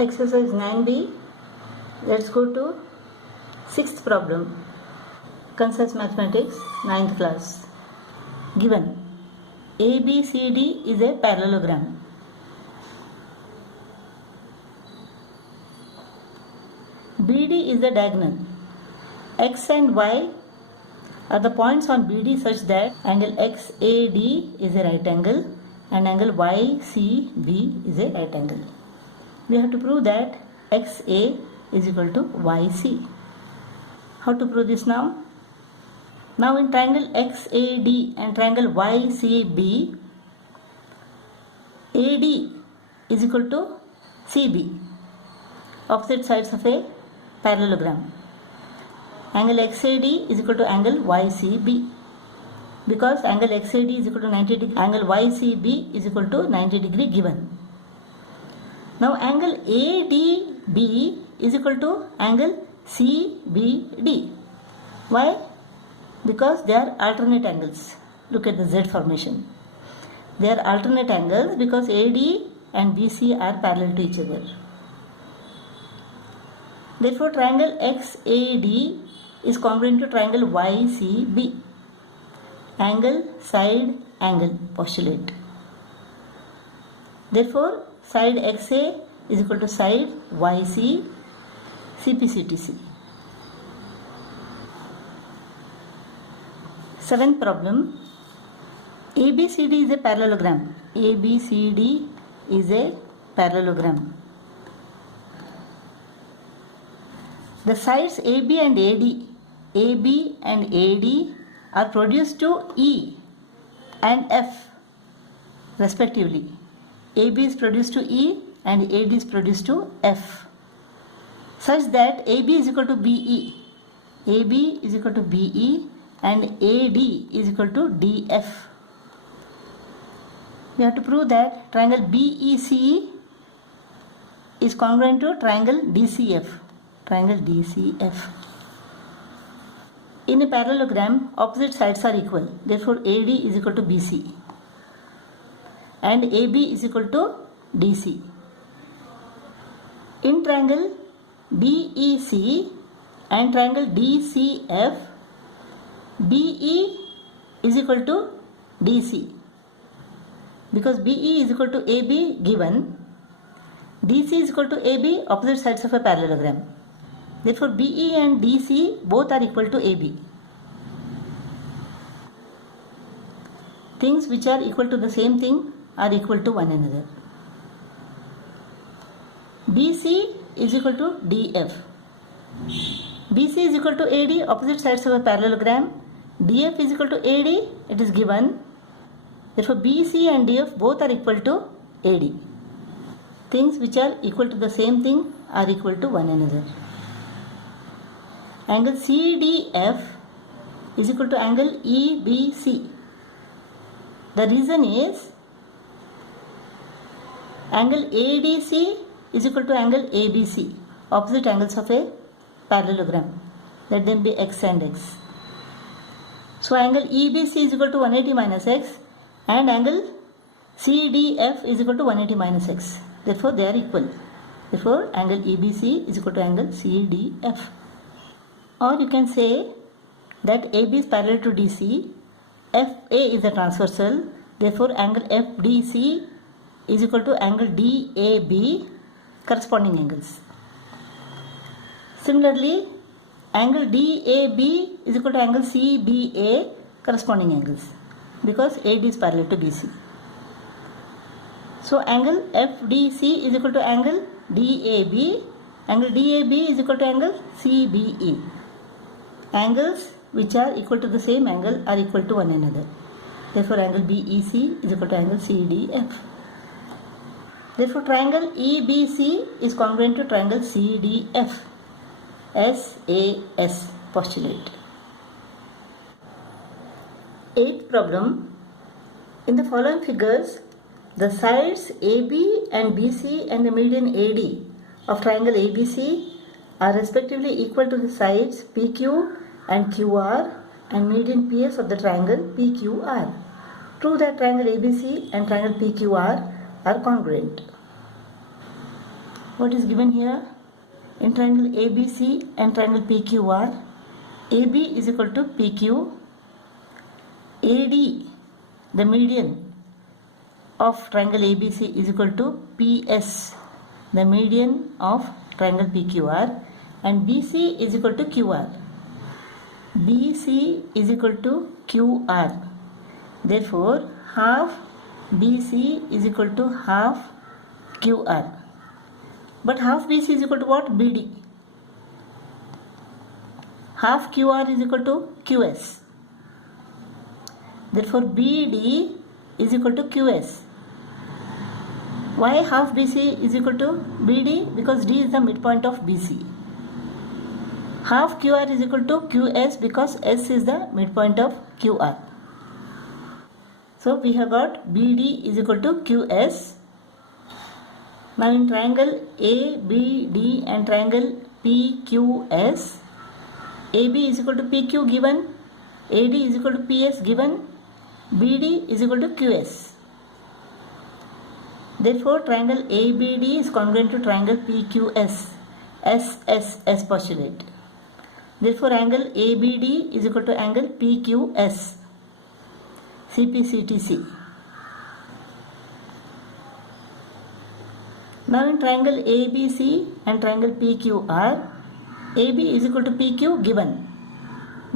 Exercise 9b. Let's go to 6th problem. Concise Mathematics, 9th class. Given ABCD is a parallelogram. BD is the diagonal. X and Y are the points on BD such that angle XAD is a right angle and angle YCB is a right angle. We have to prove that XA is equal to YC. How to prove this now? Now in triangle XAD and triangle YCB, AD is equal to CB, opposite sides of a parallelogram. Angle XAD is equal to angle YCB, because angle XAD is equal to 90 degree, angle YCB is equal to 90 degree given. Now angle ADB is equal to angle CBD. Why? Because they are alternate angles. Look at the Z formation. They are alternate angles because AD and BC are parallel to each other. Therefore, triangle XAD is congruent to triangle YCB. Angle, side, angle postulate. Therefore, side XA is equal to side YC CPCTC. 7th problem. ABCD is a parallelogram. ABCD is a parallelogram. The sides AB and AD are produced to E and F respectively. AB is produced to E and AD is produced to F, such that AB is equal to BE, AB is equal to BE and AD is equal to DF. We have to prove that triangle BEC is congruent to triangle DCF. Triangle DCF. In a parallelogram, opposite sides are equal. Therefore, AD is equal to BC and AB is equal to DC. In triangle BEC and triangle DCF, BE is equal to DC. Because BE is equal to AB given, DC is equal to AB, opposite sides of a parallelogram. Therefore, BE and DC both are equal to AB. Things which are equal to the same thing are equal to one another. BC is equal to DF. BC is equal to AD, opposite sides of a parallelogram. DF is equal to AD, it is given. Therefore, BC and DF both are equal to AD. Things which are equal to the same thing are equal to one another. Angle CDF is equal to angle EBC. The reason is angle ADC is equal to angle ABC, opposite angles of a parallelogram. Let them be X and X. So angle EBC is equal to 180 minus X and angle CDF is equal to 180 minus X. Therefore, they are equal. Therefore, angle EBC is equal to angle CDF. Or you can say that AB is parallel to DC, FA is a transversal, therefore angle FDC is equal to angle DAB, corresponding angles. Similarly, angle DAB is equal to angle CBA, corresponding angles, because AD is parallel to BC. So angle FDC is equal to angle DAB, angle DAB is equal to angle CBE. Angles which are equal to the same angle are equal to one another. Therefore, angle BEC is equal to angle CDF. Therefore, triangle EBC is congruent to triangle CDF. SAS postulate. 8th problem. In the following figures, the sides AB and BC and the median AD of triangle ABC are respectively equal to the sides PQ and QR and median PS of the triangle PQR. Prove that triangle ABC and triangle PQR are congruent. What is given here? In triangle ABC and triangle PQR, AB is equal to PQ, AD, the median of triangle ABC, is equal to PS, the median of triangle PQR, and BC is equal to QR. BC is equal to QR. Therefore, half BC is equal to half QR. But half BC is equal to what? BD. Half QR is equal to QS. Therefore, BD is equal to QS. Why half BC is equal to BD? Because D is the midpoint of BC. Half QR is equal to QS because S is the midpoint of QR. So we have got BD is equal to QS. Now in triangle ABD and triangle PQS, AB is equal to PQ given, AD is equal to PS given, BD is equal to QS. Therefore, triangle ABD is congruent to triangle PQS, SSS postulate. Therefore, angle ABD is equal to angle PQS, CPCTC. Now, in triangle ABC and triangle PQR, AB is equal to PQ given,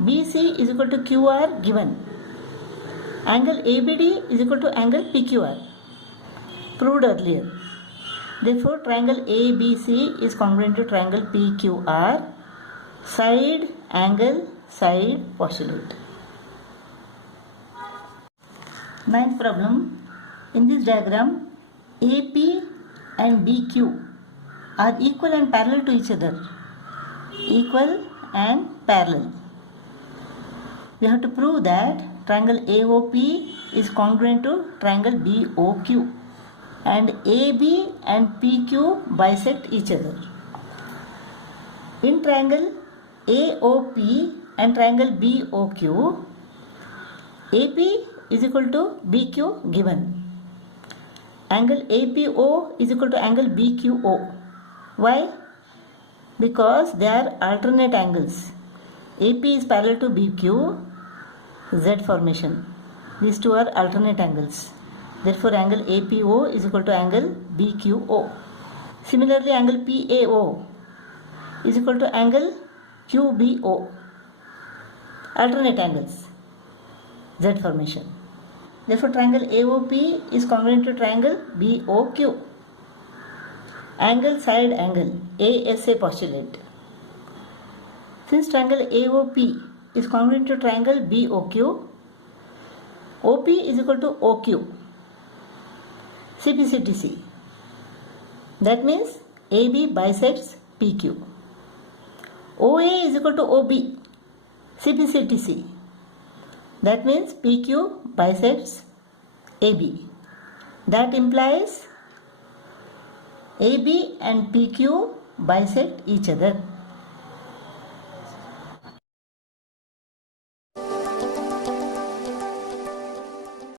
BC is equal to QR given, angle ABD is equal to angle PQR, proved earlier. Therefore, triangle ABC is congruent to triangle PQR, side, angle, side postulate. Ninth problem. In this diagram, AP and BQ are equal and parallel to each other. Equal and parallel. We have to prove that triangle AOP is congruent to triangle BOQ and AB and PQ bisect each other. In triangle AOP and triangle BOQ, AP is equal to BQ given. Angle APO is equal to angle BQO. Why? Because they are alternate angles. AP is parallel to BQ, Z formation. These two are alternate angles. Therefore, angle APO is equal to angle BQO. Similarly, angle PAO is equal to angle QBO. Alternate angles, Z formation. Therefore, triangle AOP is congruent to triangle BOQ. Angle, side, angle, ASA postulate. Since triangle AOP is congruent to triangle BOQ, OP is equal to OQ, CPCTC. That means AB bisects PQ. OA is equal to OB, CPCTC. That means PQ bisects AB. That implies AB and PQ bisect each other.